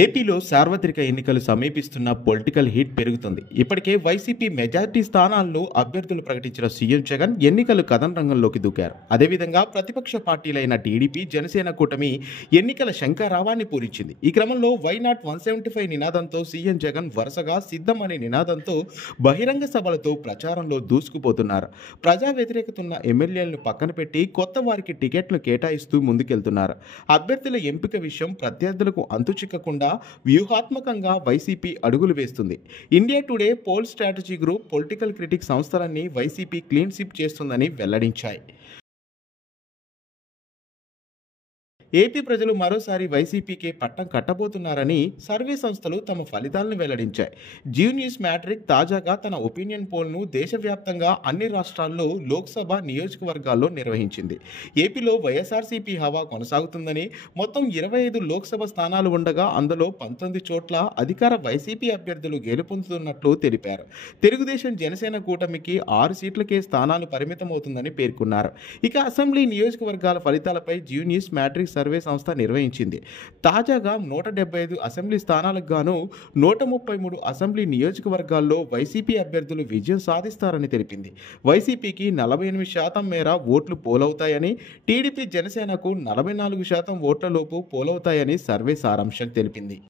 ఏపీలో సార్వత్రిక ఎన్నికలు సమీపిస్తున్న పొలిటికల్ హీట్ పెరుగుతుంది. ఇప్పటికే వైసీపీ మెజార్టీ స్థానాలను అభ్యర్థులు ప్రకటించిన సీఎం జగన్ ఎన్నికలు కథన రంగంలోకి దూకారు. అదేవిధంగా ప్రతిపక్ష పార్టీలైన టీడీపీ, జనసేన కూటమి ఎన్నికల శంఖారావాన్ని పూరించింది. ఈ క్రమంలో వై నాట్ 175 నినాదంతో సీఎం జగన్ వరుసగా సిద్ధం అనే నినాదంతో బహిరంగ సభలతో ప్రచారంలో దూసుకుపోతున్నారు. ప్రజా వ్యతిరేకత ఉన్న ఎమ్మెల్యేలను పక్కన పెట్టి కొత్త వారికి టికెట్లు కేటాయిస్తూ ముందుకెళ్తున్నారు. అభ్యర్థుల ఎంపిక విషయం ప్రత్యర్థులకు అంతుచిక్కకుండా వ్యూహాత్మకంగా వైసీపీ అడుగులు వేస్తుంది. India today, pole strategy group, political critic సంస్థలన్నీ వైసీపీ క్లీన్ స్వీప్ చేస్తుందని వెల్లడించాయి. ఏపీ ప్రజలు మరోసారి వైసీపీకే పట్టం కట్టబోతున్నారని సర్వే సంస్థలు తమ ఫలితాలను వెల్లడించాయి. జీ న్యూస్ మ్యాట్రిక్ తాజాగా తన ఒపీనియన్ పోల్ను దేశవ్యాప్తంగా అన్ని రాష్ట్రాల్లో లోక్సభ నియోజకవర్గాల్లో నిర్వహించింది. ఏపీలో వైఎస్ఆర్సీపీ హవా కొనసాగుతుందని, మొత్తం 25 లోక్సభ స్థానాలు ఉండగా అందులో 19 చోట్ల అధికార వైసీపీ అభ్యర్థులు గెలుపొందుతున్నట్లు తెలిపారు. తెలుగుదేశం, జనసేన కూటమికి 6 సీట్లకే స్థానాలు పరిమితమవుతుందని పేర్కొన్నారు. ఇక అసెంబ్లీ నియోజకవర్గాల ఫలితాలపై జీ న్యూస్ మ్యాట్రిక్ సర్వే సంస్థ నిర్వహించింది. తాజాగా 175 అసెంబ్లీ స్థానాలకు గాను 133 అసెంబ్లీ నియోజకవర్గాల్లో వైసీపీ అభ్యర్థులు విజయం సాధిస్తారని తెలిపింది. వైసీపీకి 48% మేర ఓట్లు పోలవుతాయని, టీడీపీ, జనసేనకు 44% ఓట్ల లోపు పోలవుతాయని సర్వే సారాంశం తెలిపింది.